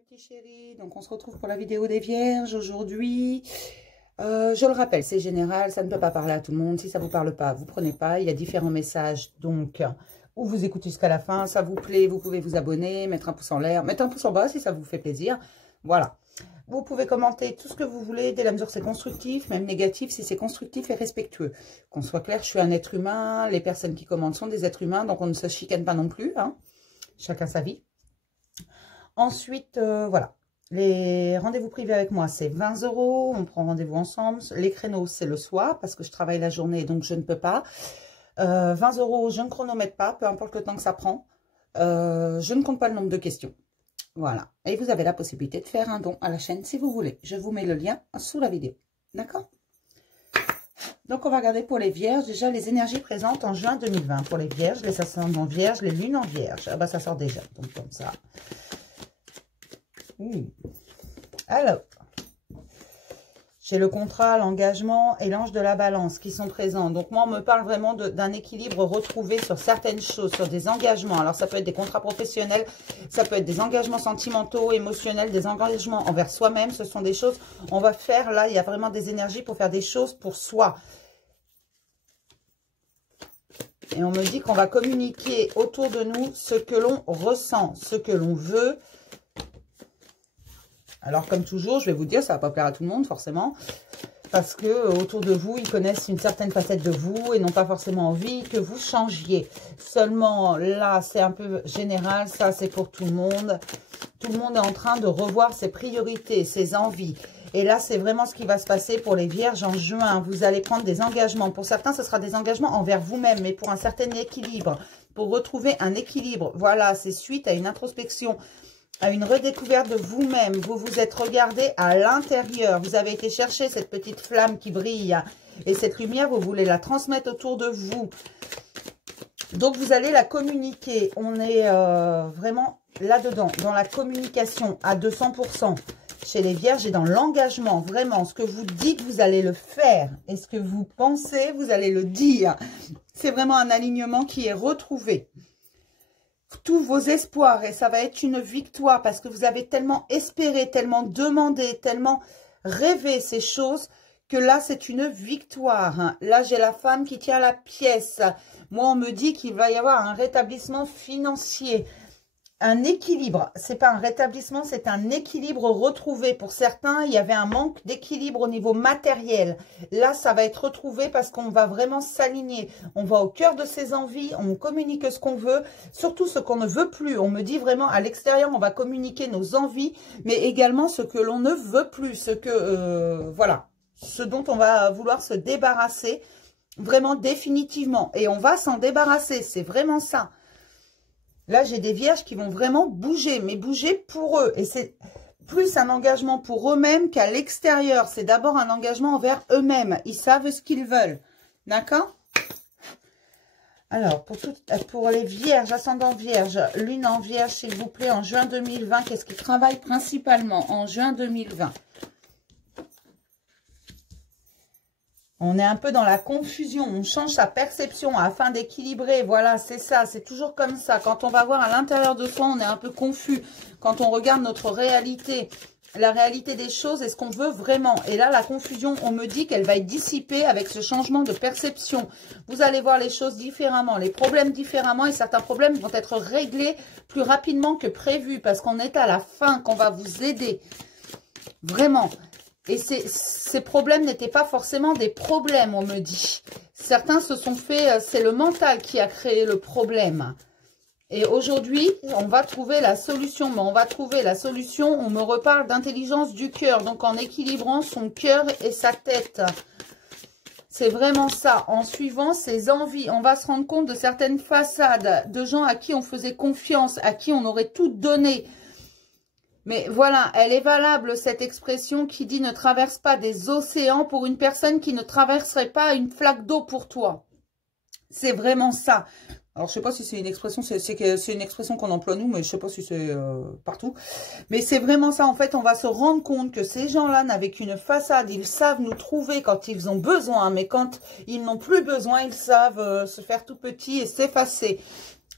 petits chéris, donc on se retrouve pour la vidéo des vierges aujourd'hui. Je le rappelle, c'est général, ça ne peut pas parler à tout le monde. Si ça ne vous parle pas, vous prenez pas. Il y a différents messages, donc, où vous écoutez jusqu'à la fin. Ça vous plaît, vous pouvez vous abonner, mettre un pouce en l'air, mettre un pouce en bas si ça vous fait plaisir. Voilà. Vous pouvez commenter tout ce que vous voulez, dès la mesure c'est constructif, même négatif, si c'est constructif et respectueux. Qu'on soit clair, je suis un être humain, les personnes qui commentent sont des êtres humains, donc on ne se chicane pas non plus, hein. Chacun sa vie. Ensuite, voilà, les rendez-vous privés avec moi, c'est 20 €. On prend rendez-vous ensemble. Les créneaux, c'est le soir, parce que je travaille la journée, donc je ne peux pas. 20 €, je ne chronomètre pas, peu importe le temps que ça prend. Je ne compte pas le nombre de questions. Voilà. Et vous avez la possibilité de faire un don à la chaîne si vous voulez. Je vous mets le lien sous la vidéo. D'accord? Donc, on va regarder pour les vierges, déjà, les énergies présentes en juin 2020. Pour les vierges, les ascendants vierges, les lunes en vierge. Ah bah, ça sort déjà, donc comme ça. Alors, j'ai le contrat, l'engagement et l'ange de la balance qui sont présents. Donc, moi, on me parle vraiment d'un équilibre retrouvé sur certaines choses, sur des engagements. Alors, ça peut être des contrats professionnels, ça peut être des engagements sentimentaux, émotionnels, des engagements envers soi-même. Ce sont des choses, on va faire, là, il y a vraiment des énergies pour faire des choses pour soi. Et on me dit qu'on va communiquer autour de nous ce que l'on ressent, ce que l'on veut. Alors, comme toujours, je vais vous dire, ça ne va pas plaire à tout le monde, forcément. Parce que autour de vous, ils connaissent une certaine facette de vous et n'ont pas forcément envie que vous changiez. Seulement, là, c'est un peu général. Ça, c'est pour tout le monde. Tout le monde est en train de revoir ses priorités, ses envies. Et là, c'est vraiment ce qui va se passer pour les vierges en juin. Vous allez prendre des engagements. Pour certains, ce sera des engagements envers vous-même, mais pour un certain équilibre. Pour retrouver un équilibre. Voilà, c'est suite à une introspection, à une redécouverte de vous-même. Vous vous êtes regardé à l'intérieur. Vous avez été chercher cette petite flamme qui brille. Et cette lumière, vous voulez la transmettre autour de vous. Donc, vous allez la communiquer. On est vraiment là-dedans, dans la communication à 200%. Chez les vierges et dans l'engagement. Vraiment, ce que vous dites, vous allez le faire. Et ce que vous pensez, vous allez le dire. C'est vraiment un alignement qui est retrouvé. Tous vos espoirs, et ça va être une victoire parce que vous avez tellement espéré, tellement demandé, tellement rêvé ces choses que là, c'est une victoire. Là, j'ai la femme qui tient la pièce. Moi, on me dit qu'il va y avoir un rétablissement financier, un équilibre. C'est pas un rétablissement, c'est un équilibre retrouvé. Pour certains, il y avait un manque d'équilibre au niveau matériel. Là, ça va être retrouvé parce qu'on va vraiment s'aligner. On va au cœur de ses envies, on communique ce qu'on veut, surtout ce qu'on ne veut plus. On me dit vraiment à l'extérieur, on va communiquer nos envies, mais également ce que l'on ne veut plus, ce que, voilà, ce dont on va vouloir se débarrasser vraiment définitivement. Et on va s'en débarrasser, c'est vraiment ça. Là, j'ai des vierges qui vont vraiment bouger, mais bouger pour eux. Et c'est plus un engagement pour eux-mêmes qu'à l'extérieur. C'est d'abord un engagement envers eux-mêmes. Ils savent ce qu'ils veulent. D'accord? Alors, pour les vierges, ascendant vierge, lune en vierge, s'il vous plaît, en juin 2020, qu'est-ce qu'ils travaillent principalement en juin 2020? On est un peu dans la confusion, on change sa perception afin d'équilibrer. Voilà, c'est ça, c'est toujours comme ça. Quand on va voir à l'intérieur de soi, on est un peu confus. Quand on regarde notre réalité, la réalité des choses et ce qu'on veut vraiment. Et là, la confusion, on me dit qu'elle va être dissipée avec ce changement de perception. Vous allez voir les choses différemment, les problèmes différemment et certains problèmes vont être réglés plus rapidement que prévu parce qu'on est à la fin, qu'on va vous aider. Vraiment. Et ces problèmes n'étaient pas forcément des problèmes, on me dit. Certains se sont fait, c'est le mental qui a créé le problème. Et aujourd'hui, on va trouver la solution. Mais on va trouver la solution, on me reparle d'intelligence du cœur. Donc en équilibrant son cœur et sa tête. C'est vraiment ça. En suivant ses envies, on va se rendre compte de certaines façades, de gens à qui on faisait confiance, à qui on aurait tout donné. Mais voilà, elle est valable, cette expression qui dit « ne traverse pas des océans » pour une personne qui ne traverserait pas une flaque d'eau pour toi. C'est vraiment ça. Alors, je ne sais pas si c'est une expression, c'est une expression qu'on emploie nous, mais je ne sais pas si c'est partout. Mais c'est vraiment ça. En fait, on va se rendre compte que ces gens-là n'avaient qu'une façade. Ils savent nous trouver quand ils ont besoin, mais quand ils n'ont plus besoin, ils savent se faire tout petit et s'effacer.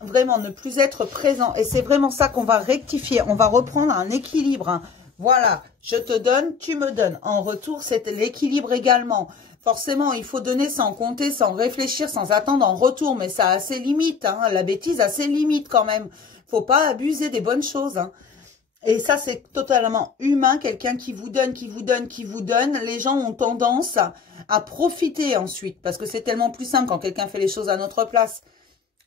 Vraiment, ne plus être présent. Et c'est vraiment ça qu'on va rectifier. On va reprendre un équilibre. Hein. Voilà, je te donne, tu me donnes. En retour, c'est l'équilibre également. Forcément, il faut donner sans compter, sans réfléchir, sans attendre en retour. Mais ça a ses limites. Hein. La bêtise a ses limites quand même. Faut pas abuser des bonnes choses. Hein. Et ça, c'est totalement humain. Quelqu'un qui vous donne, qui vous donne, qui vous donne. Les gens ont tendance à profiter ensuite. Parce que c'est tellement plus simple quand quelqu'un fait les choses à notre place.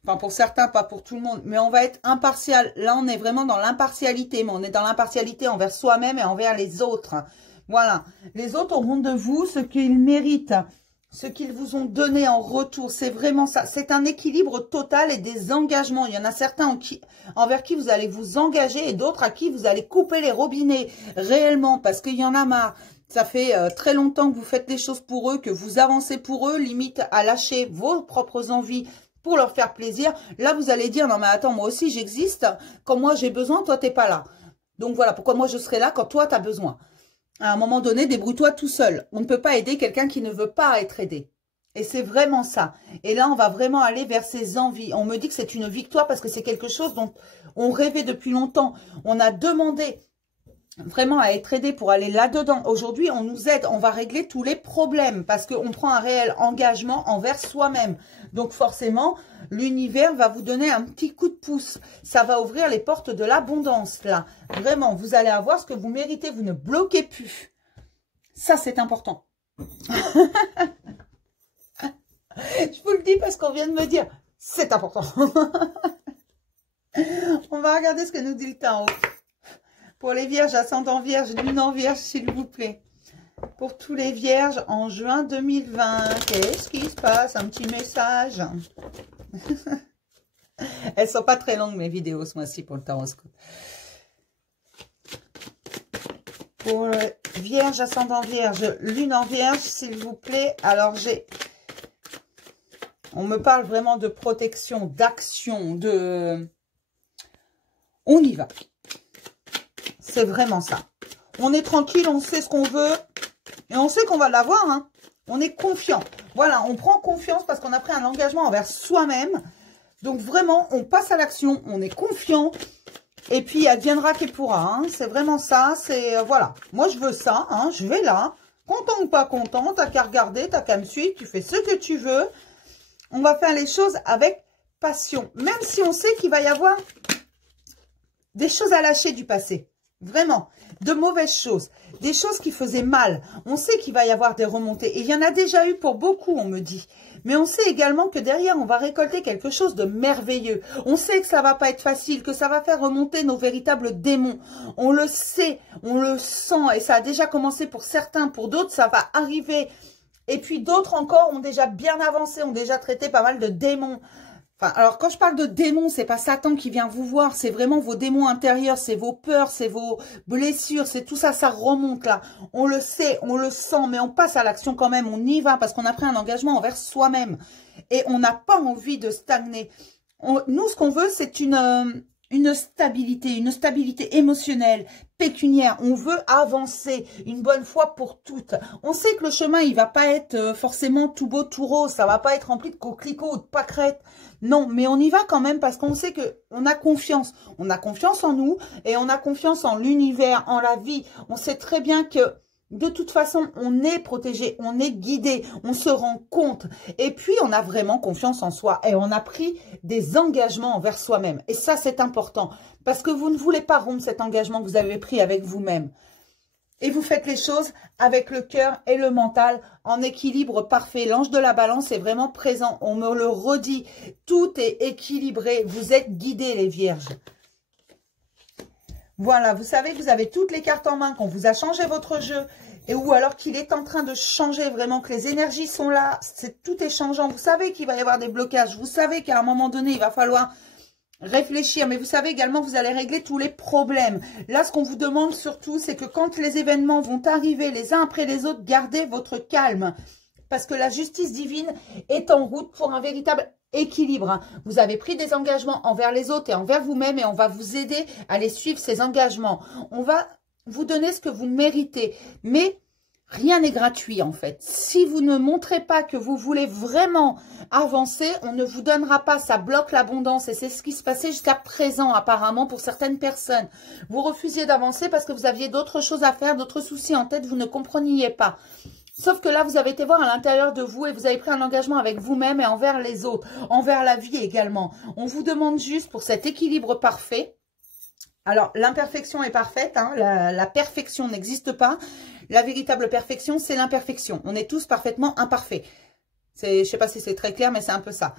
Enfin, pour certains, pas pour tout le monde. Mais on va être impartial. Là, on est vraiment dans l'impartialité. Mais on est dans l'impartialité envers soi-même et envers les autres. Voilà. Les autres auront de vous ce qu'ils méritent. Ce qu'ils vous ont donné en retour. C'est vraiment ça. C'est un équilibre total et des engagements. Il y en a certains envers qui vous allez vous engager et d'autres à qui vous allez couper les robinets réellement parce qu'il y en a marre. Ça fait très longtemps que vous faites des choses pour eux, que vous avancez pour eux, limite à lâcher vos propres envies pour leur faire plaisir. Là, vous allez dire, non mais attends, moi aussi j'existe. Quand moi j'ai besoin, toi t'es pas là. Donc voilà, pourquoi moi je serai là quand toi tu as besoin. À un moment donné, débrouille-toi tout seul. On ne peut pas aider quelqu'un qui ne veut pas être aidé. Et c'est vraiment ça. Et là, on va vraiment aller vers ses envies. On me dit que c'est une victoire parce que c'est quelque chose dont on rêvait depuis longtemps. On a demandé vraiment à être aidé pour aller là-dedans. Aujourd'hui, on nous aide. On va régler tous les problèmes parce qu'on prend un réel engagement envers soi-même. Donc forcément, l'univers va vous donner un petit coup de pouce. Ça va ouvrir les portes de l'abondance, là. Vraiment, vous allez avoir ce que vous méritez. Vous ne bloquez plus. Ça, c'est important. Je vous le dis parce qu'on vient de me dire, c'est important. On va regarder ce que nous dit le tarot. Pour les vierges, ascendant vierge, lune en vierge, s'il vous plaît. Pour tous les vierges, en juin 2020, qu'est-ce qui se passe? Un petit message. Elles sont pas très longues, mes vidéos, ce mois-ci, pour le taroscope. Pour vierge, ascendant vierge, lune en vierge, s'il vous plaît. Alors, on me parle vraiment de protection, d'action, de... On y va. C'est vraiment ça. On est tranquille, on sait ce qu'on veut. Et on sait qu'on va l'avoir. Hein. On est confiant. Voilà, on prend confiance parce qu'on a pris un engagement envers soi-même. Donc vraiment, on passe à l'action. On est confiant. Et puis, adviendra qui pourra. Hein. C'est vraiment ça. C'est voilà. Moi, je veux ça. Hein. Je vais là. Content ou pas content, t'as qu'à regarder, t'as qu'à me suivre. Tu fais ce que tu veux. On va faire les choses avec passion. Même si on sait qu'il va y avoir des choses à lâcher du passé. Vraiment, de mauvaises choses, des choses qui faisaient mal. On sait qu'il va y avoir des remontées. Et il y en a déjà eu pour beaucoup, on me dit. Mais on sait également que derrière, on va récolter quelque chose de merveilleux. On sait que ça va pas être facile, que ça va faire remonter nos véritables démons. On le sait, on le sent. Et ça a déjà commencé pour certains, pour d'autres, ça va arriver. Et puis d'autres encore ont déjà bien avancé, ont déjà traité pas mal de démons. Enfin, alors, quand je parle de démons, c'est pas Satan qui vient vous voir, c'est vraiment vos démons intérieurs, c'est vos peurs, c'est vos blessures, c'est tout ça, ça remonte là. On le sait, on le sent, mais on passe à l'action quand même, on y va parce qu'on a pris un engagement envers soi-même. Et on n'a pas envie de stagner. Nous, ce qu'on veut, c'est une stabilité émotionnelle, pécuniaire. On veut avancer une bonne fois pour toutes. On sait que le chemin, il va pas être forcément tout beau, tout rose. Ça va pas être rempli de coquelicots ou de pâquerettes. Non, mais on y va quand même parce qu'on sait que on a confiance. On a confiance en nous et on a confiance en l'univers, en la vie. On sait très bien que de toute façon, on est protégé, on est guidé, on se rend compte. Et puis, on a vraiment confiance en soi et on a pris des engagements envers soi-même. Et ça, c'est important parce que vous ne voulez pas rompre cet engagement que vous avez pris avec vous-même. Et vous faites les choses avec le cœur et le mental en équilibre parfait. L'ange de la balance est vraiment présent. On me le redit. Tout est équilibré. Vous êtes guidés, les vierges. Voilà, vous savez que vous avez toutes les cartes en main, qu'on vous a changé votre jeu. Et ou alors qu'il est en train de changer vraiment, que les énergies sont là. Tout est changeant. Vous savez qu'il va y avoir des blocages. Vous savez qu'à un moment donné, il va falloir réfléchir, mais vous savez également que vous allez régler tous les problèmes. Là, ce qu'on vous demande surtout, c'est que quand les événements vont arriver les uns après les autres, gardez votre calme. Parce que la justice divine est en route pour un véritable équilibre. Vous avez pris des engagements envers les autres et envers vous-même et on va vous aider à les suivre, ces engagements. On va vous donner ce que vous méritez. Mais Rien n'est gratuit en fait. Si vous ne montrez pas que vous voulez vraiment avancer, on ne vous donnera pas. Ça bloque l'abondance et c'est ce qui se passait jusqu'à présent apparemment pour certaines personnes. Vous refusiez d'avancer parce que vous aviez d'autres choses à faire, d'autres soucis en tête, vous ne compreniez pas. Sauf que là, vous avez été voir à l'intérieur de vous et vous avez pris un engagement avec vous-même et envers les autres, envers la vie également. On vous demande juste pour cet équilibre parfait. Alors, l'imperfection est parfaite, hein, la perfection n'existe pas. La véritable perfection, c'est l'imperfection. On est tous parfaitement imparfaits. Je ne sais pas si c'est très clair, mais c'est un peu ça.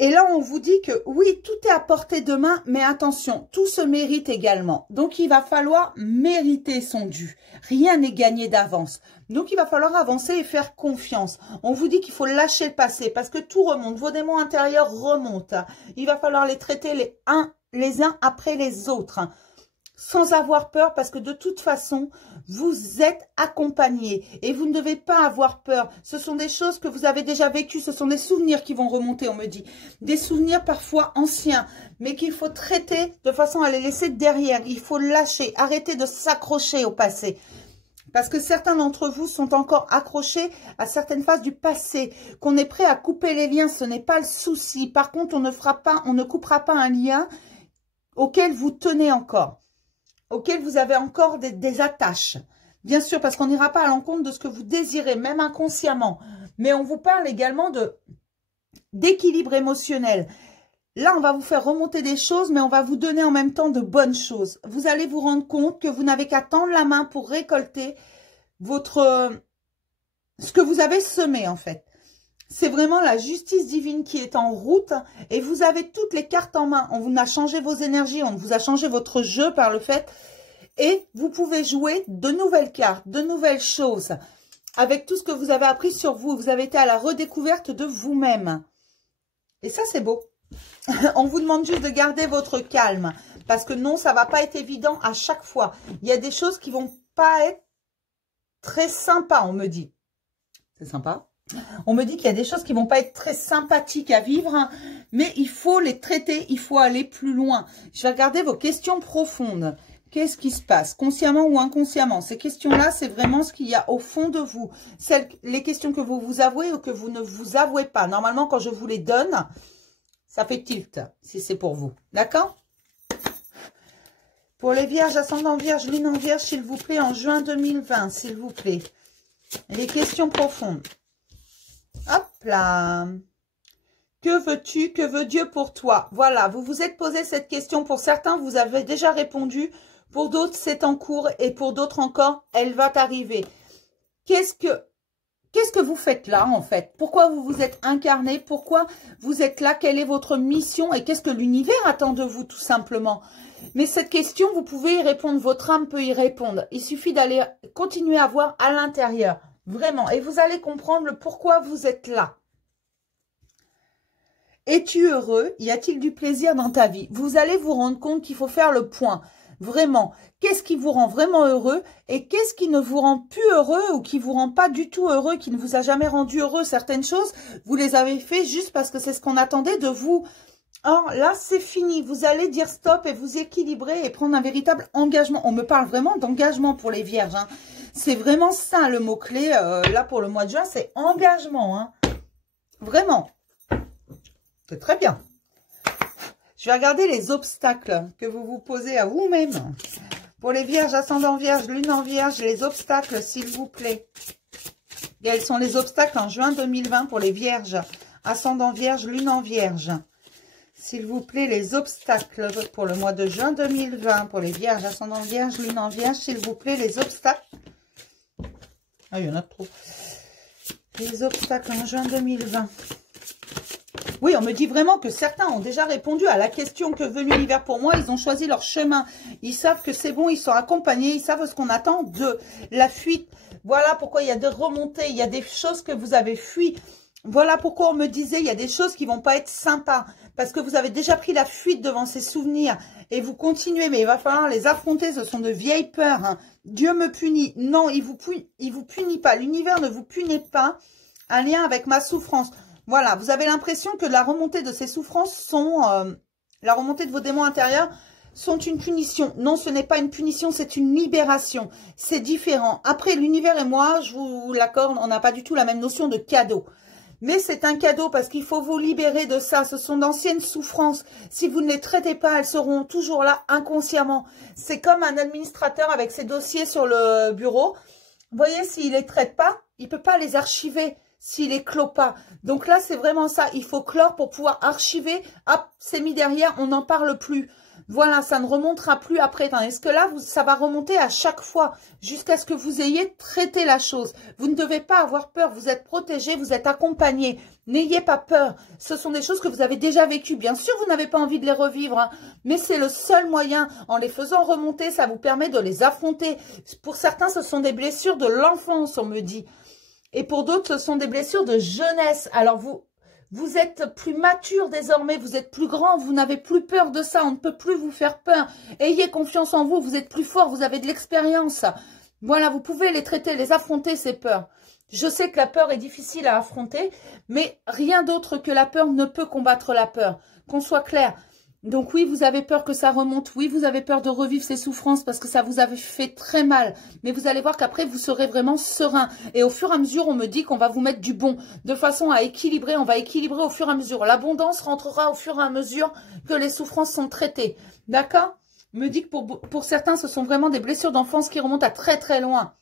Et là, on vous dit que oui, tout est à portée de main, mais attention, tout se mérite également. Donc, il va falloir mériter son dû. Rien n'est gagné d'avance. Donc, il va falloir avancer et faire confiance. On vous dit qu'il faut lâcher le passé parce que tout remonte. Vos démons intérieurs remontent. Il va falloir les traiter les uns après les autres, sans avoir peur, parce que de toute façon, vous êtes accompagné et vous ne devez pas avoir peur. Ce sont des choses que vous avez déjà vécues, ce sont des souvenirs qui vont remonter, on me dit. Des souvenirs parfois anciens, mais qu'il faut traiter de façon à les laisser derrière. Il faut lâcher, arrêter de s'accrocher au passé. Parce que certains d'entre vous sont encore accrochés à certaines phases du passé, qu'on est prêt à couper les liens, ce n'est pas le souci. Par contre, on ne coupera pas un lien auquel vous tenez encore, auquel vous avez encore des attaches. Bien sûr, parce qu'on n'ira pas à l'encontre de ce que vous désirez, même inconsciemment. Mais on vous parle également d'équilibre émotionnel. Là, on va vous faire remonter des choses, mais on va vous donner en même temps de bonnes choses. Vous allez vous rendre compte que vous n'avez qu'à tendre la main pour récolter ce que vous avez semé, en fait. C'est vraiment la justice divine qui est en route et vous avez toutes les cartes en main. On vous a changé vos énergies, on vous a changé votre jeu par le fait. Et vous pouvez jouer de nouvelles cartes, de nouvelles choses. Avec tout ce que vous avez appris sur vous, vous avez été à la redécouverte de vous-même. Et ça, c'est beau. On vous demande juste de garder votre calme. Parce que non, ça ne va pas être évident à chaque fois. Il y a des choses qui ne vont pas être très sympas, on me dit. C'est sympa? On me dit qu'il y a des choses qui ne vont pas être très sympathiques à vivre, hein, mais il faut les traiter, il faut aller plus loin. Je vais regarder vos questions profondes. Qu'est-ce qui se passe, consciemment ou inconsciemment? Ces questions-là, c'est vraiment ce qu'il y a au fond de vous. Les questions que vous vous avouez ou que vous ne vous avouez pas. Normalement, quand je vous les donne, ça fait tilt, si c'est pour vous. D'accord? Pour les vierges, ascendant vierge, lune en vierge, s'il vous plaît, en juin 2020, s'il vous plaît. Les questions profondes. Hop là. Que veux-tu? Que veut Dieu pour toi? Voilà, vous vous êtes posé cette question. Pour certains, vous avez déjà répondu. Pour d'autres, c'est en cours. Et pour d'autres encore, elle va arriver. Qu'est-ce que vous faites là, en fait? Pourquoi vous vous êtes incarné? Pourquoi vous êtes là? Quelle est votre mission? Et qu'est-ce que l'univers attend de vous, tout simplement? Mais cette question, vous pouvez y répondre. Votre âme peut y répondre. Il suffit d'aller continuer à voir à l'intérieur. Vraiment. Et vous allez comprendre le pourquoi vous êtes là. Es-tu heureux? Y a-t-il du plaisir dans ta vie? Vous allez vous rendre compte qu'il faut faire le point. Vraiment. Qu'est-ce qui vous rend vraiment heureux? Et qu'est-ce qui ne vous rend plus heureux ou qui vous rend pas du tout heureux, qui ne vous a jamais rendu heureux? Certaines choses, vous les avez fait juste parce que c'est ce qu'on attendait de vous. Or, là, c'est fini. Vous allez dire stop et vous équilibrer et prendre un véritable engagement. On me parle vraiment d'engagement pour les vierges, hein. C'est vraiment ça le mot-clé, là, pour le mois de juin, c'est engagement, hein. Vraiment. C'est très bien. Je vais regarder les obstacles que vous vous posez à vous-même. Pour les vierges, ascendant vierge, lune en vierge, les obstacles, s'il vous plaît. Quels sont les obstacles en juin 2020 pour les vierges, ascendant vierge, lune en vierge? S'il vous plaît, les obstacles pour le mois de juin 2020 pour les vierges, ascendant vierge, lune en vierge, s'il vous plaît, les obstacles. Ah, il y en a trop. Les obstacles en juin 2020. Oui, on me dit vraiment que certains ont déjà répondu à la question que veut l'univers pour moi. Ils ont choisi leur chemin. Ils savent que c'est bon, ils sont accompagnés. Ils savent ce qu'on attend de la fuite. Voilà pourquoi il y a des remontées. Il y a des choses que vous avez fui. Voilà pourquoi on me disait il y a des choses qui vont pas être sympas. Parce que vous avez déjà pris la fuite devant ces souvenirs. Et vous continuez, mais il va falloir les affronter. Ce sont de vieilles peurs, hein. Dieu me punit. Non, il vous punit pas. L'univers ne vous punit pas. Un lien avec ma souffrance. Voilà, vous avez l'impression que la remontée de ces souffrances sont... la remontée de vos démons intérieurs sont une punition. Non, ce n'est pas une punition, c'est une libération. C'est différent. Après, l'univers et moi, je vous l'accorde, on n'a pas du tout la même notion de cadeau. Mais c'est un cadeau parce qu'il faut vous libérer de ça. Ce sont d'anciennes souffrances. Si vous ne les traitez pas, elles seront toujours là inconsciemment. C'est comme un administrateur avec ses dossiers sur le bureau. Vous voyez, s'il les traite pas, il peut pas les archiver s'il les clôt pas. Donc là, c'est vraiment ça. Il faut clore pour pouvoir archiver. Hop, c'est mis derrière, on n'en parle plus. Voilà, ça ne remontera plus après. Est-ce que là, ça va remonter à chaque fois jusqu'à ce que vous ayez traité la chose. Vous ne devez pas avoir peur. Vous êtes protégé, vous êtes accompagné. N'ayez pas peur. Ce sont des choses que vous avez déjà vécues. Bien sûr, vous n'avez pas envie de les revivre, hein, mais c'est le seul moyen. En les faisant remonter, ça vous permet de les affronter. Pour certains, ce sont des blessures de l'enfance, on me dit. Et pour d'autres, ce sont des blessures de jeunesse. Alors, vous êtes plus mature désormais, vous êtes plus grand, vous n'avez plus peur de ça, on ne peut plus vous faire peur. Ayez confiance en vous, vous êtes plus fort, vous avez de l'expérience. Voilà, vous pouvez les traiter, les affronter, ces peurs. Je sais que la peur est difficile à affronter, mais rien d'autre que la peur ne peut combattre la peur. Qu'on soit clair. Donc oui, vous avez peur que ça remonte. Oui, vous avez peur de revivre ces souffrances parce que ça vous avait fait très mal. Mais vous allez voir qu'après, vous serez vraiment serein. Et au fur et à mesure, on me dit qu'on va vous mettre du bon. De façon à équilibrer, on va équilibrer au fur et à mesure. L'abondance rentrera au fur et à mesure que les souffrances sont traitées. D'accord? Me dit que pour certains, ce sont vraiment des blessures d'enfance qui remontent à très très loin.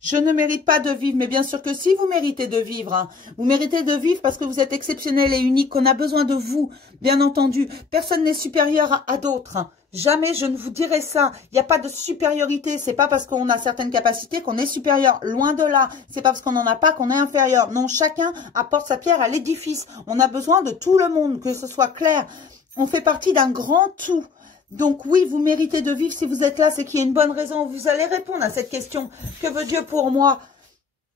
Je ne mérite pas de vivre, mais bien sûr que si, vous méritez de vivre. Hein. Vous méritez de vivre parce que vous êtes exceptionnel et unique, qu'on a besoin de vous, bien entendu. Personne n'est supérieur à d'autres. Hein. Jamais je ne vous dirai ça. Il n'y a pas de supériorité. C'est pas parce qu'on a certaines capacités qu'on est supérieur. Loin de là. C'est pas parce qu'on n'en a pas qu'on est inférieur. Non, chacun apporte sa pierre à l'édifice. On a besoin de tout le monde, que ce soit clair. On fait partie d'un grand tout. Donc oui, vous méritez de vivre. Si vous êtes là, c'est qu'il y a une bonne raison. Vous allez répondre à cette question. Que veut Dieu pour moi?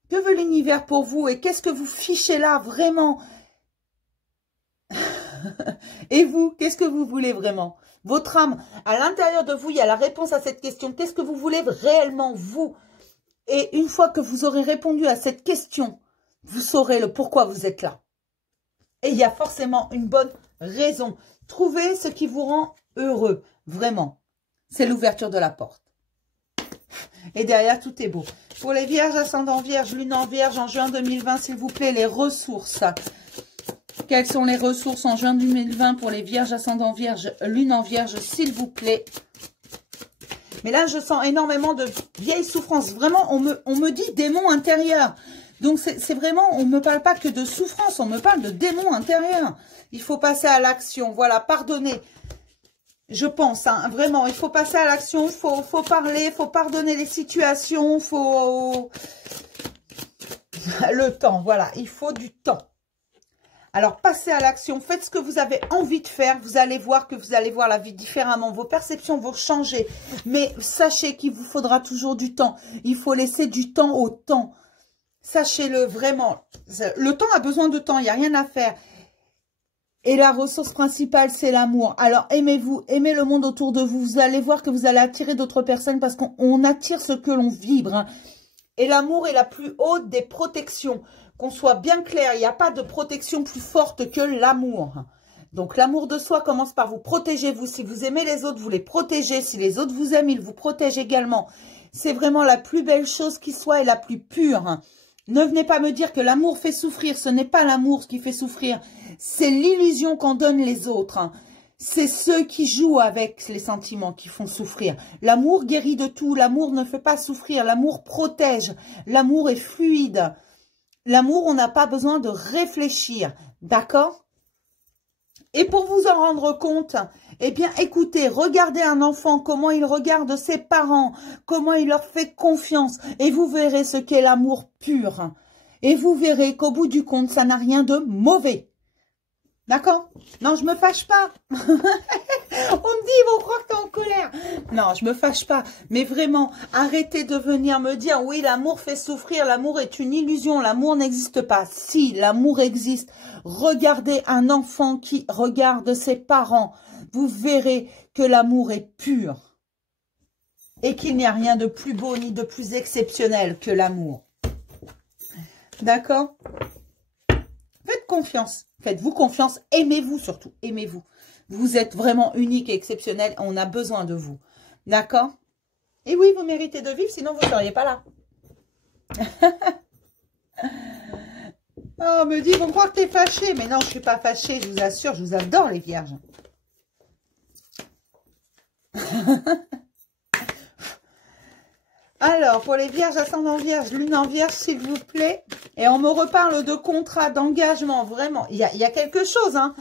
Que veut l'univers pour vous? Et qu'est-ce que vous fichez là, vraiment? Et vous, qu'est-ce que vous voulez vraiment? Votre âme, à l'intérieur de vous, il y a la réponse à cette question. Qu'est-ce que vous voulez réellement, vous? Et une fois que vous aurez répondu à cette question, vous saurez le pourquoi vous êtes là. Et il y a forcément une bonne raison. Trouvez ce qui vous rend heureux, vraiment. C'est l'ouverture de la porte. Et derrière, tout est beau. Pour les vierges, ascendant vierge, lune en vierge, en juin 2020, s'il vous plaît, les ressources. Quelles sont les ressources en juin 2020 pour les vierges, ascendant vierge, lune en vierge, s'il vous plaît? Mais là, je sens énormément de vieilles souffrances. Vraiment, on me dit démon intérieur. Donc, c'est vraiment, on ne me parle pas que de souffrance, on me parle de démon intérieur. Il faut passer à l'action. Voilà, pardonnez. Je pense, hein, vraiment, il faut passer à l'action, il faut parler, il faut pardonner les situations, il faut... Le temps, voilà, il faut du temps. Alors, passez à l'action, faites ce que vous avez envie de faire, vous allez voir que vous allez voir la vie différemment, vos perceptions vont changer. Mais sachez qu'il vous faudra toujours du temps, il faut laisser du temps au temps. Sachez-le, vraiment, le temps a besoin de temps, il n'y a rien à faire. Et la ressource principale, c'est l'amour. Alors, aimez-vous, aimez le monde autour de vous. Vous allez voir que vous allez attirer d'autres personnes parce qu'on attire ce que l'on vibre. Hein. Et l'amour est la plus haute des protections. Qu'on soit bien clair, il n'y a pas de protection plus forte que l'amour. Donc, l'amour de soi commence par vous protéger. Vous, si vous aimez les autres, vous les protégez. Si les autres vous aiment, ils vous protègent également. C'est vraiment la plus belle chose qui soit et la plus pure. Hein. Ne venez pas me dire que l'amour fait souffrir. Ce n'est pas l'amour qui fait souffrir. C'est l'illusion qu'en donnent les autres. C'est ceux qui jouent avec les sentiments qui font souffrir. L'amour guérit de tout. L'amour ne fait pas souffrir. L'amour protège. L'amour est fluide. L'amour, on n'a pas besoin de réfléchir. D'accord? Et pour vous en rendre compte, eh bien, écoutez, regardez un enfant, comment il regarde ses parents, comment il leur fait confiance, et vous verrez ce qu'est l'amour pur. Et vous verrez qu'au bout du compte, ça n'a rien de mauvais. D'accord? Non, je me fâche pas. On me dit, ils vont croire que t'es en colère. Non, je me fâche pas. Mais vraiment, arrêtez de venir me dire, oui, l'amour fait souffrir, l'amour est une illusion, l'amour n'existe pas. Si, l'amour existe. Regardez un enfant qui regarde ses parents. Vous verrez que l'amour est pur. Et qu'il n'y a rien de plus beau ni de plus exceptionnel que l'amour. D'accord? Faites confiance. Faites-vous confiance. Aimez-vous surtout. Aimez-vous. Vous êtes vraiment unique et exceptionnel. On a besoin de vous. D'accord? Et oui, vous méritez de vivre, sinon vous ne seriez pas là. Oh, on me dit, ils vont croire que tu es fâchée. Mais non, je ne suis pas fâchée, je vous assure, je vous adore les vierges. Alors, pour les vierges, ascendant vierge, lune en vierge, s'il vous plaît. Et on me reparle de contrat, d'engagement, vraiment. Il y a quelque chose, hein.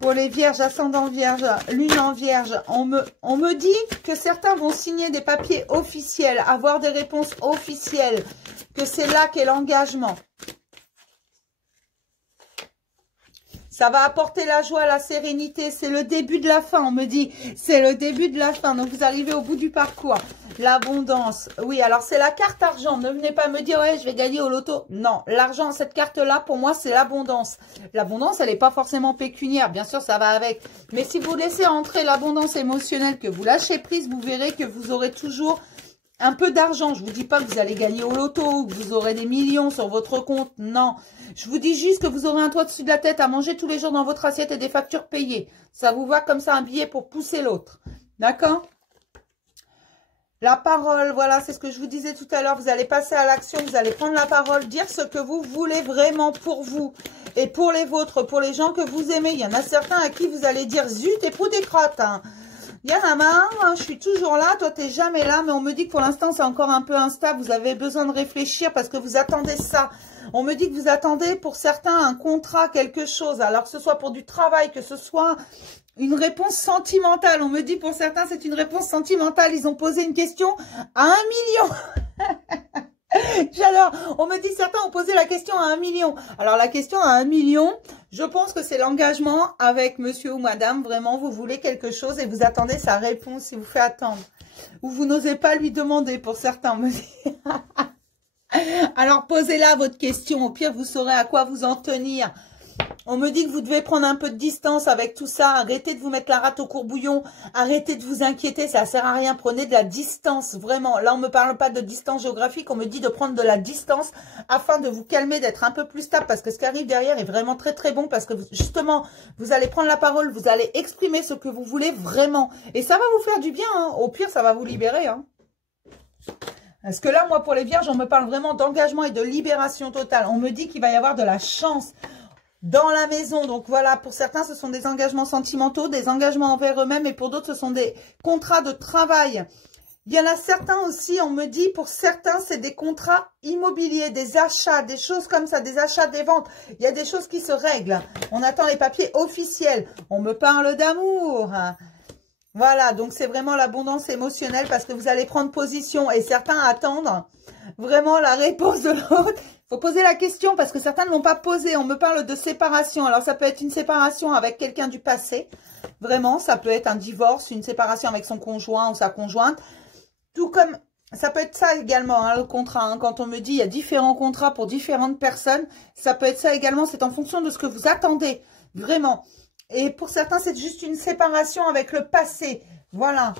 Pour les vierges, ascendant vierge, lune en vierge, on me dit que certains vont signer des papiers officiels, avoir des réponses officielles, que c'est là qu'est l'engagement. Ça va apporter la joie, la sérénité. C'est le début de la fin, on me dit. C'est le début de la fin. Donc, vous arrivez au bout du parcours. L'abondance. Oui, alors c'est la carte argent. Ne venez pas me dire, ouais, je vais gagner au loto. Non, l'argent, cette carte-là, pour moi, c'est l'abondance. L'abondance, elle n'est pas forcément pécuniaire. Bien sûr, ça va avec. Mais si vous laissez entrer l'abondance émotionnelle, que vous lâchez prise, vous verrez que vous aurez toujours un peu d'argent. Je ne vous dis pas que vous allez gagner au loto ou que vous aurez des millions sur votre compte. Non. Je vous dis juste que vous aurez un toit dessus de la tête à manger tous les jours dans votre assiette et des factures payées. Ça vous va comme ça un billet pour pousser l'autre. D'accord? La parole, voilà, c'est ce que je vous disais tout à l'heure. Vous allez passer à l'action, vous allez prendre la parole, dire ce que vous voulez vraiment pour vous et pour les vôtres, pour les gens que vous aimez. Il y en a certains à qui vous allez dire zut et prout des crottes, hein. Il y en a marre, hein, je suis toujours là, toi t'es jamais là, mais on me dit que pour l'instant c'est encore un peu instable, vous avez besoin de réfléchir parce que vous attendez ça. On me dit que vous attendez pour certains un contrat, quelque chose, alors que ce soit pour du travail, que ce soit une réponse sentimentale. On me dit pour certains c'est une réponse sentimentale, ils ont posé une question à 1 million. J'adore. On me dit certains ont posé la question à 1 million. Alors la question à 1 million, je pense que c'est l'engagement avec monsieur ou madame. Vraiment, vous voulez quelque chose et vous attendez sa réponse. Il vous fait attendre. Ou vous n'osez pas lui demander pour certains. On me dit. Alors posez-la votre question. Au pire, vous saurez à quoi vous en tenir. On me dit que vous devez prendre un peu de distance avec tout ça. Arrêtez de vous mettre la rate au courbouillon. Arrêtez de vous inquiéter. Ça ne sert à rien. Prenez de la distance. Vraiment. Là, on ne me parle pas de distance géographique. On me dit de prendre de la distance afin de vous calmer, d'être un peu plus stable. Parce que ce qui arrive derrière est vraiment très, très bon. Parce que justement, vous allez prendre la parole. Vous allez exprimer ce que vous voulez vraiment. Et ça va vous faire du bien, hein. Au pire, ça va vous libérer, hein. Parce que là, moi, pour les vierges, on me parle vraiment d'engagement et de libération totale. On me dit qu'il va y avoir de la chance dans la maison. Donc voilà, pour certains, ce sont des engagements sentimentaux, des engagements envers eux-mêmes, et pour d'autres, ce sont des contrats de travail. Il y en a certains aussi, on me dit, pour certains, c'est des contrats immobiliers, des achats, des choses comme ça, des achats, des ventes. Il y a des choses qui se règlent. On attend les papiers officiels. On me parle d'amour. Voilà, donc c'est vraiment l'abondance émotionnelle parce que vous allez prendre position et certains attendent vraiment la réponse de l'autre. Il faut poser la question parce que certains ne l'ont pas posée. On me parle de séparation. Alors, ça peut être une séparation avec quelqu'un du passé. Vraiment, ça peut être un divorce, une séparation avec son conjoint ou sa conjointe. Tout comme, ça peut être ça également, hein, le contrat. Hein. Quand on me dit il y a différents contrats pour différentes personnes, ça peut être ça également. C'est en fonction de ce que vous attendez. Vraiment. Et pour certains, c'est juste une séparation avec le passé. Voilà.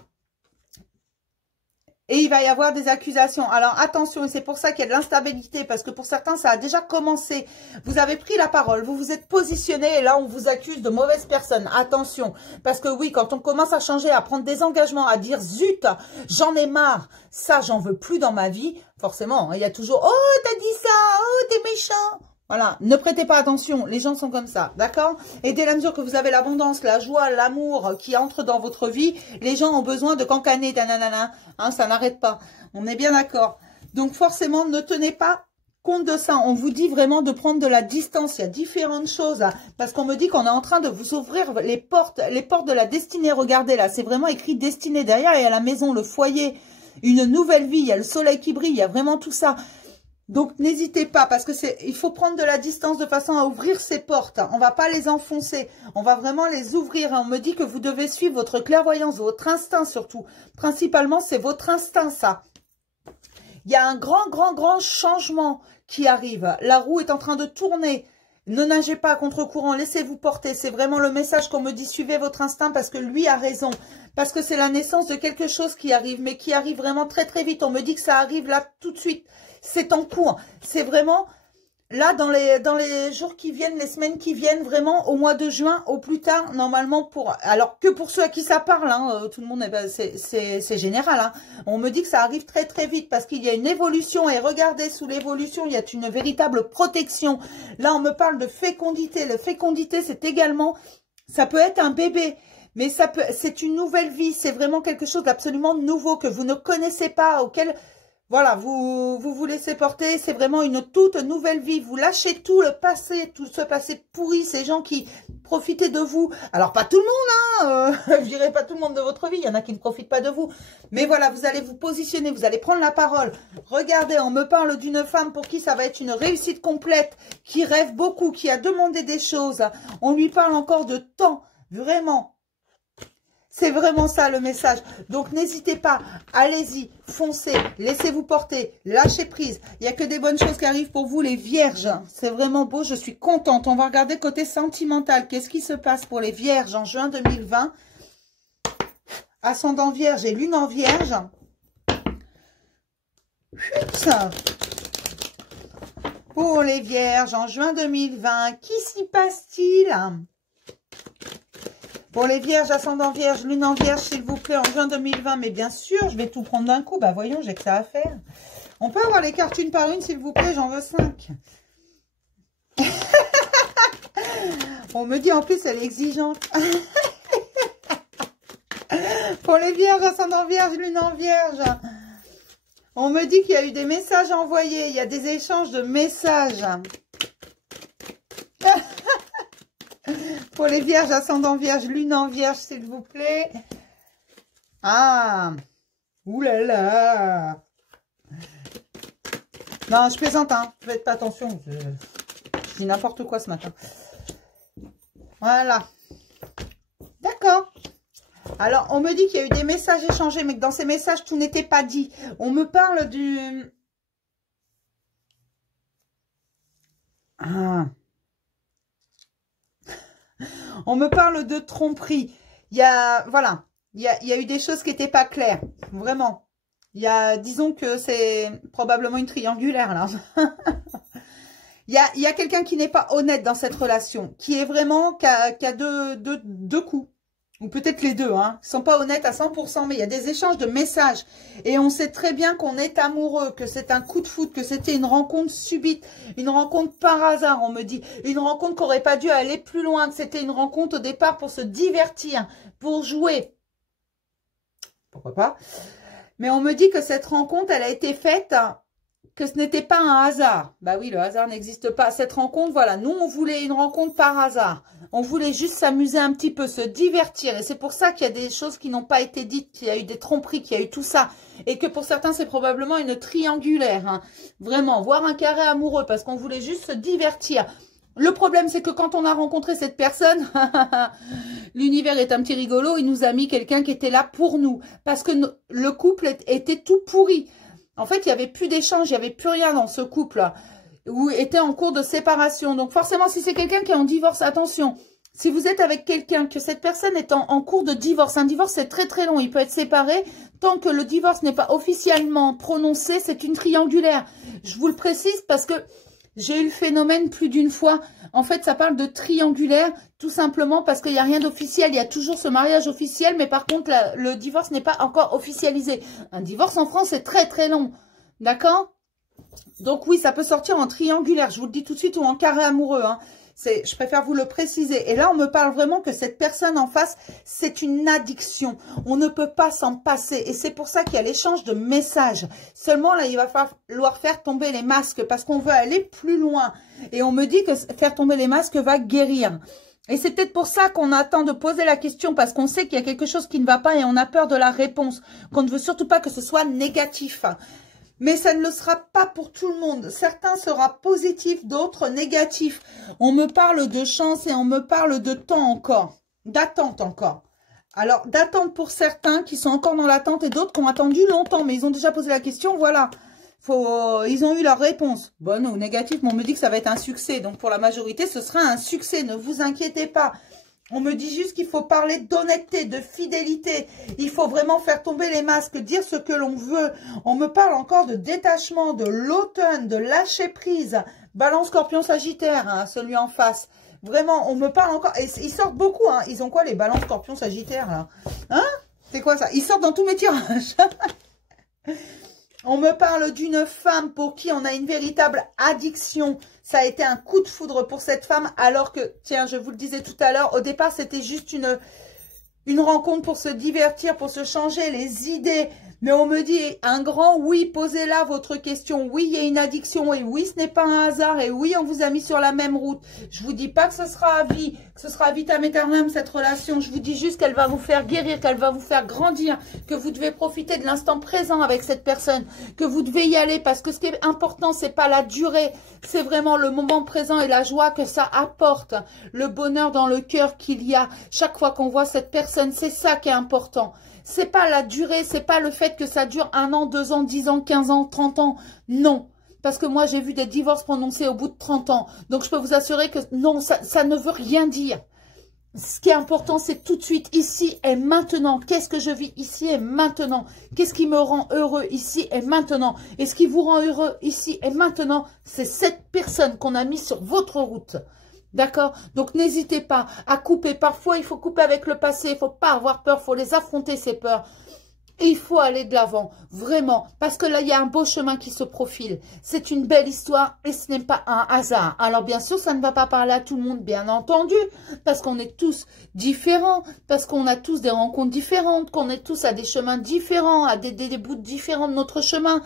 Et il va y avoir des accusations. Alors, attention, et c'est pour ça qu'il y a de l'instabilité, parce que pour certains, ça a déjà commencé. Vous avez pris la parole, vous vous êtes positionné, et là, on vous accuse de mauvaises personnes. Attention, parce que oui, quand on commence à changer, à prendre des engagements, à dire, zut, j'en ai marre, ça, j'en veux plus dans ma vie, forcément, il y a toujours, oh, t'as dit ça, oh, t'es méchant. Voilà, ne prêtez pas attention, les gens sont comme ça, d'accord? Et dès la mesure que vous avez l'abondance, la joie, l'amour qui entre dans votre vie, les gens ont besoin de cancaner, nanana, hein, ça n'arrête pas. On est bien d'accord. Donc forcément, ne tenez pas compte de ça. On vous dit vraiment de prendre de la distance. Il y a différentes choses, hein, parce qu'on me dit qu'on est en train de vous ouvrir les portes de la destinée. Regardez là, c'est vraiment écrit destinée. Derrière, il y a la maison, le foyer, une nouvelle vie, il y a le soleil qui brille, il y a vraiment tout ça. Donc, n'hésitez pas, parce que il faut prendre de la distance de façon à ouvrir ces portes. On va pas les enfoncer. On va vraiment les ouvrir. On me dit que vous devez suivre votre clairvoyance, votre instinct surtout. Principalement, c'est votre instinct, ça. Il y a un grand changement qui arrive. La roue est en train de tourner. Ne nagez pas à contre-courant, laissez-vous porter. C'est vraiment le message qu'on me dit, suivez votre instinct parce que lui a raison. Parce que c'est la naissance de quelque chose qui arrive, mais qui arrive vraiment très vite. On me dit que ça arrive là tout de suite. C'est en cours. C'est vraiment là, dans les jours qui viennent, les semaines qui viennent, vraiment, au mois de juin, au plus tard, normalement, alors que pour ceux à qui ça parle, hein, tout le monde, c'est général, hein, on me dit que ça arrive très, très vite, parce qu'il y a une évolution, et regardez, sous l'évolution, il y a une véritable protection. Là, on me parle de fécondité. La fécondité, c'est également, ça peut être un bébé, mais c'est une nouvelle vie, c'est vraiment quelque chose d'absolument nouveau, que vous ne connaissez pas, auquel... Voilà, vous laissez porter, c'est vraiment une toute nouvelle vie. Vous lâchez tout le passé, tout ce passé pourri, ces gens qui profitaient de vous. Alors, pas tout le monde, hein, je dirais pas tout le monde de votre vie, il y en a qui ne profitent pas de vous. Mais voilà, vous allez vous positionner, vous allez prendre la parole. Regardez, on me parle d'une femme pour qui ça va être une réussite complète, qui rêve beaucoup, qui a demandé des choses. On lui parle encore de temps, vraiment. C'est vraiment ça le message. Donc, n'hésitez pas, allez-y, foncez, laissez-vous porter, lâchez prise. Il n'y a que des bonnes choses qui arrivent pour vous, les vierges. C'est vraiment beau, je suis contente. On va regarder côté sentimental. Qu'est-ce qui se passe pour les vierges en juin 2020? Ascendant vierge et lune en vierge. Pour les vierges en juin 2020, qui s'y passe-t-il? Pour les vierges, ascendant vierge, lune en vierge, s'il vous plaît, en juin 2020. Mais bien sûr, je vais tout prendre d'un coup. Bah voyons, j'ai que ça à faire. On peut avoir les cartes une par une, s'il vous plaît, j'en veux 5. On me dit en plus, elle est exigeante. Pour les vierges, ascendant vierge, lune en vierge. On me dit qu'il y a eu des messages envoyés. Il y a des échanges de messages. Pour les vierges, ascendant vierge, lune en vierge, s'il vous plaît. Ah, oulala. Non, je plaisante, hein. Faites pas attention. Je dis n'importe quoi ce matin. Voilà. D'accord. Alors, on me dit qu'il y a eu des messages échangés, mais que dans ces messages, tout n'était pas dit. On me parle du... Ah. On me parle de tromperie. Il y a, voilà, il y a eu des choses qui n'étaient pas claires. Vraiment. Disons que c'est probablement une triangulaire, là. Il y a quelqu'un qui n'est pas honnête dans cette relation, qui est vraiment, qui a deux coups. Ou peut-être les deux, hein. Ils ne sont pas honnêtes à 100%, mais il y a des échanges de messages. Et on sait très bien qu'on est amoureux, que c'est un coup de foudre, que c'était une rencontre subite, une rencontre par hasard, on me dit. Une rencontre qui n'aurait pas dû aller plus loin, que c'était une rencontre au départ pour se divertir, pour jouer. Pourquoi pas? Mais on me dit que cette rencontre, elle a été faite... que ce n'était pas un hasard. Bah oui, le hasard n'existe pas. Cette rencontre, voilà, nous, on voulait une rencontre par hasard. On voulait juste s'amuser un petit peu, se divertir. Et c'est pour ça qu'il y a des choses qui n'ont pas été dites, qu'il y a eu des tromperies, qu'il y a eu tout ça. Et que pour certains, c'est probablement une triangulaire. Hein. Vraiment, voire un carré amoureux, parce qu'on voulait juste se divertir. Le problème, c'est que quand on a rencontré cette personne, l'univers est un petit rigolo, il nous a mis quelqu'un qui était là pour nous. Parce que le couple était tout pourri. En fait, il n'y avait plus d'échange, il n'y avait plus rien dans ce couple où était en cours de séparation. Donc forcément, si c'est quelqu'un qui est en divorce, attention, si vous êtes avec quelqu'un, que cette personne est en cours de divorce, un divorce c'est très très long, il peut être séparé, tant que le divorce n'est pas officiellement prononcé, c'est une triangulaire. Je vous le précise parce que j'ai eu le phénomène plus d'une fois. En fait, ça parle de triangulaire, tout simplement parce qu'il n'y a rien d'officiel. Il y a toujours ce mariage officiel, mais par contre, le divorce n'est pas encore officialisé. Un divorce en France, c'est très très long. D'accord? Donc oui, ça peut sortir en triangulaire, je vous le dis tout de suite, ou en carré amoureux. Hein. Je préfère vous le préciser. Et là, on me parle vraiment que cette personne en face, c'est une addiction. On ne peut pas s'en passer. Et c'est pour ça qu'il y a l'échange de messages. Seulement, là, il va falloir faire tomber les masques parce qu'on veut aller plus loin. Et on me dit que faire tomber les masques va guérir. Et c'est peut-être pour ça qu'on attend de poser la question parce qu'on sait qu'il y a quelque chose qui ne va pas et on a peur de la réponse. Qu'on ne veut surtout pas que ce soit négatif. Mais ça ne le sera pas pour tout le monde. Certains sera positifs, d'autres négatifs. On me parle de chance et on me parle de temps encore. D'attente encore. Alors, d'attente pour certains qui sont encore dans l'attente et d'autres qui ont attendu longtemps. Mais ils ont déjà posé la question, voilà. Ils ont eu leur réponse. Bonne ou négative, mais on me dit que ça va être un succès. Donc, pour la majorité, ce sera un succès. Ne vous inquiétez pas. On me dit juste qu'il faut parler d'honnêteté, de fidélité. Il faut vraiment faire tomber les masques, dire ce que l'on veut. On me parle encore de détachement, de l'automne, de lâcher prise, Balance, Scorpion, Sagittaire, hein, celui en face. Vraiment, on me parle encore. Et ils sortent beaucoup, hein. Ils ont quoi, les Balances, Scorpion, Sagittaire, là? Hein? C'est quoi ça? Ils sortent dans tous mes tirages. On me parle d'une femme pour qui on a une véritable addiction. Ça a été un coup de foudre pour cette femme, alors que, tiens, je vous le disais tout à l'heure, au départ, c'était juste une rencontre pour se divertir, pour se changer les idées. Mais on me dit un grand oui, posez là votre question. Oui, il y a une addiction et oui, ce n'est pas un hasard. Et oui, on vous a mis sur la même route. Je vous dis pas que ce sera à vie, que ce sera à vitam aeternam cette relation. Je vous dis juste qu'elle va vous faire guérir, qu'elle va vous faire grandir, que vous devez profiter de l'instant présent avec cette personne, que vous devez y aller parce que ce qui est important, c'est pas la durée, c'est vraiment le moment présent et la joie que ça apporte, le bonheur dans le cœur qu'il y a chaque fois qu'on voit cette personne. C'est ça qui est important. C'est pas la durée, c'est pas le fait que ça dure 1 an, 2 ans, 10 ans, 15 ans, 30 ans. Non. Parce que moi, j'ai vu des divorces prononcés au bout de 30 ans. Donc, je peux vous assurer que non, ça ne veut rien dire. Ce qui est important, c'est tout de suite, ici et maintenant. Qu'est-ce que je vis ici et maintenant? Qu'est-ce qui me rend heureux ici et maintenant? Et ce qui vous rend heureux ici et maintenant, c'est cette personne qu'on a mise sur votre route. D'accord? Donc, n'hésitez pas à couper. Parfois, il faut couper avec le passé. Il ne faut pas avoir peur. Il faut les affronter, ces peurs. Et il faut aller de l'avant. Vraiment. Parce que là, il y a un beau chemin qui se profile. C'est une belle histoire et ce n'est pas un hasard. Alors, bien sûr, ça ne va pas parler à tout le monde, bien entendu. Parce qu'on est tous différents. Parce qu'on a tous des rencontres différentes. Qu'on est tous à des chemins différents. À des bouts différents de notre chemin.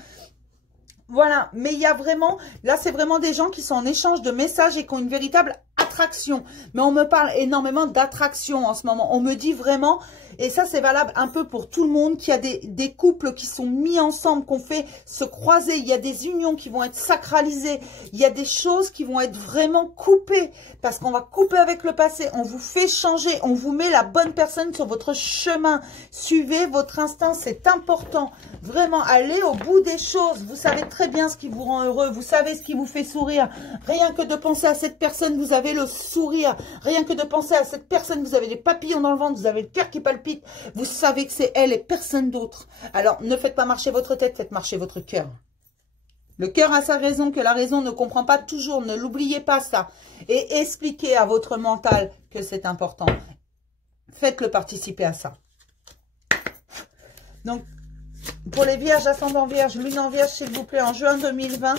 Voilà, mais il y a vraiment, là c'est vraiment des gens qui sont en échange de messages et qui ont une véritable attraction. Mais on me parle énormément d'attraction en ce moment. On me dit vraiment, et ça c'est valable un peu pour tout le monde, qu'il y a des couples qui sont mis ensemble, qu'on fait se croiser. Il y a des unions qui vont être sacralisées. Il y a des choses qui vont être vraiment coupées. Parce qu'on va couper avec le passé. On vous fait changer. On vous met la bonne personne sur votre chemin. Suivez votre instinct, c'est important. Vraiment, allez au bout des choses. Vous savez très bien ce qui vous rend heureux. Vous savez ce qui vous fait sourire. Rien que de penser à cette personne, vous avez le sourire. Rien que de penser à cette personne, vous avez des papillons dans le ventre. Vous avez le cœur qui palpite. Vous savez que c'est elle et personne d'autre. Alors, ne faites pas marcher votre tête, faites marcher votre cœur. Le cœur a sa raison que la raison ne comprend pas toujours. Ne l'oubliez pas ça. Et expliquez à votre mental que c'est important. Faites-le participer à ça. Donc, pour les vierges, ascendant vierge, lune en vierge, s'il vous plaît, en juin 2020.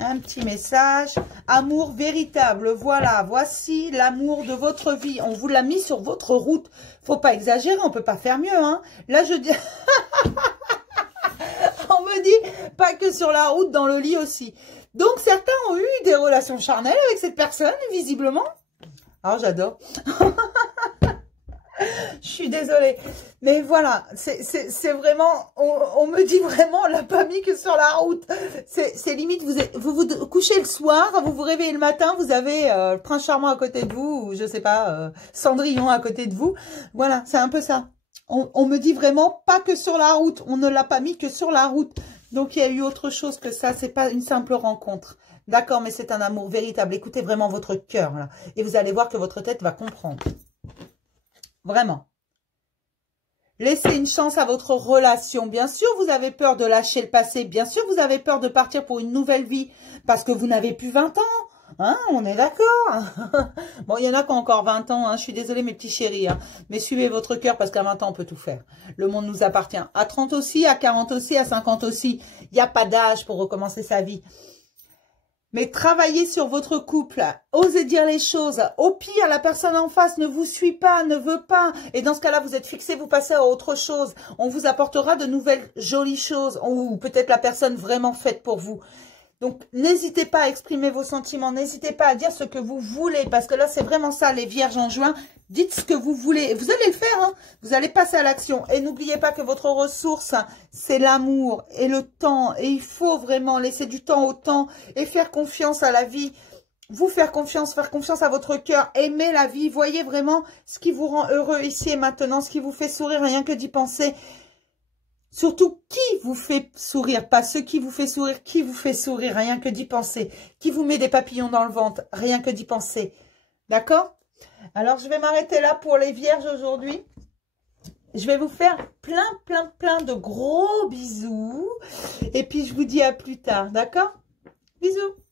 Un petit message. Amour véritable. Voilà, voici l'amour de votre vie. On vous l'a mis sur votre route. Faut pas exagérer, on peut pas faire mieux. Hein. Là, je dis... on me dit, pas que sur la route, dans le lit aussi. Donc, certains ont eu des relations charnelles avec cette personne, visiblement. Alors, j'adore. Je suis désolée. Mais voilà, c'est vraiment, on me dit vraiment, on l'a pas mis que sur la route. C'est limite, vous couchez le soir, vous vous réveillez le matin, vous avez le prince charmant à côté de vous, ou je sais pas, Cendrillon à côté de vous. Voilà, c'est un peu ça. On me dit vraiment pas que sur la route, on ne l'a pas mis que sur la route. Donc il y a eu autre chose que ça, c'est pas une simple rencontre. D'accord, mais c'est un amour véritable. Écoutez vraiment votre cœur, là. Et vous allez voir que votre tête va comprendre. Vraiment. Laissez une chance à votre relation. Bien sûr, vous avez peur de lâcher le passé. Bien sûr, vous avez peur de partir pour une nouvelle vie. Parce que vous n'avez plus 20 ans. Hein, on est d'accord. Bon, il y en a qui ont encore 20 ans. Hein. Je suis désolée, mes petits chéris. Hein. Mais suivez votre cœur parce qu'à 20 ans, on peut tout faire. Le monde nous appartient. À 30 aussi, à 40 aussi, à 50 aussi. Il n'y a pas d'âge pour recommencer sa vie. Mais travaillez sur votre couple, osez dire les choses. Au pire, la personne en face ne vous suit pas, ne veut pas. Et dans ce cas-là, vous êtes fixé, vous passez à autre chose. On vous apportera de nouvelles jolies choses. Ou peut-être la personne vraiment faite pour vous. Donc, n'hésitez pas à exprimer vos sentiments. N'hésitez pas à dire ce que vous voulez. Parce que là, c'est vraiment ça, les vierges en juin. Dites ce que vous voulez. Et vous allez le faire. Hein. Vous allez passer à l'action. Et n'oubliez pas que votre ressource, c'est l'amour et le temps. Et il faut vraiment laisser du temps au temps. Et faire confiance à la vie. Vous faire confiance à votre cœur. Aimer la vie. Voyez vraiment ce qui vous rend heureux ici et maintenant. Ce qui vous fait sourire, rien que d'y penser. Surtout, qui vous fait sourire, pas ce qui vous fait sourire, qui vous fait sourire, rien que d'y penser. Qui vous met des papillons dans le ventre, rien que d'y penser. D'accord? Alors, je vais m'arrêter là pour les vierges aujourd'hui. Je vais vous faire plein de gros bisous. Et puis, je vous dis à plus tard, d'accord? Bisous.